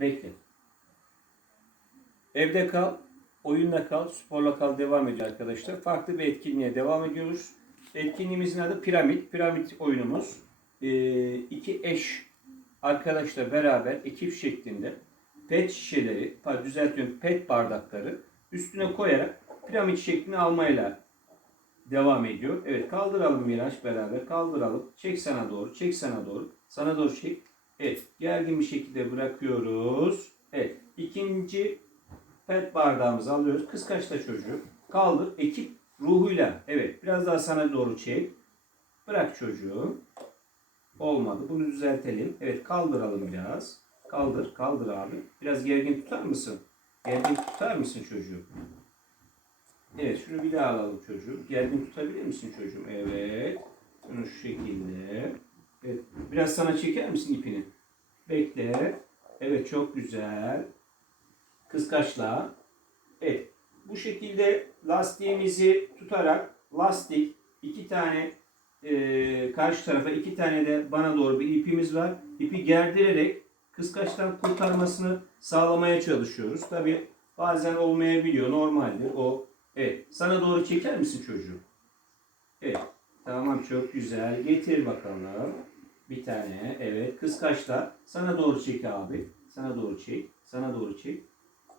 Bekle. Evde kal, oyunla kal, sporla kal devam ediyor arkadaşlar. Farklı bir etkinliğe devam ediyoruz. Etkinliğimizin adı piramit. Piramit oyunumuz. Ee, iki eş arkadaşla beraber ekip şeklinde pet şişeleri, düzeltiyorum pet bardakları üstüne koyarak piramit şeklini almayla devam ediyor. Evet kaldıralım Miraç beraber kaldıralım. Çek sana doğru, çek sana doğru. Sana doğru çek. Evet gergin bir şekilde bırakıyoruz. Evet ikinci pet bardağımızı alıyoruz. Kıskaçta çocuğu. Kaldır. Ekip ruhuyla. Evet biraz daha sana doğru çek. Bırak çocuğu. Olmadı. Bunu düzeltelim. Evet kaldıralım biraz. Kaldır. Kaldır abi. Biraz gergin tutar mısın? Gergin tutar mısın çocuğu? Evet şunu bir daha alalım çocuğu. Gergin tutabilir misin çocuğum? Evet. Şunu şu şekilde. Biraz sana çeker misin ipini? Bekle. Evet çok güzel. Kıskaçla. Evet. Bu şekilde lastiğimizi tutarak lastik iki tane e, karşı tarafa iki tane de bana doğru bir ipimiz var. İpi gerdirerek kıskaçtan kurtarmasını sağlamaya çalışıyoruz. Tabi bazen olmayabiliyor. Normaldir. O evet. Sana doğru çeker misin çocuğu? Evet. Tamam çok güzel. Getir bakalım. Bir tane. Evet. Kıskaçla. Sana doğru çek abi. Sana doğru çek. Sana doğru çek.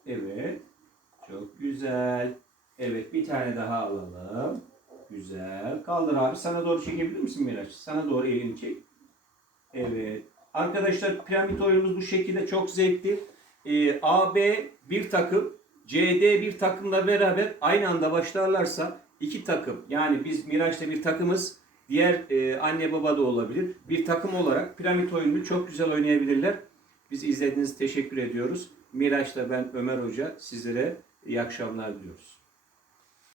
Evet. Çok güzel. Evet. Bir tane daha alalım. Güzel. Kaldır abi. Sana doğru çekebilir misin Miraç? Sana doğru elini çek. Evet. Arkadaşlar piramit oyunumuz bu şekilde çok zevkli. Ee, A, B bir takım, C, D bir takımla beraber aynı anda başlarlarsa iki takım yani biz Miraç'ta bir takımız diğer e, anne baba da olabilir. Bir takım olarak piramit oyununu çok güzel oynayabilirler. Bizi izlediğiniz teşekkür ediyoruz. Miraç'la ben Ömer Hoca sizlere iyi akşamlar diliyoruz.